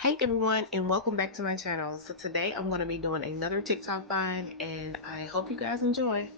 Hey everyone, and welcome back to my channel. So today I'm going to be doing another TikTok find, and I hope you guys enjoy.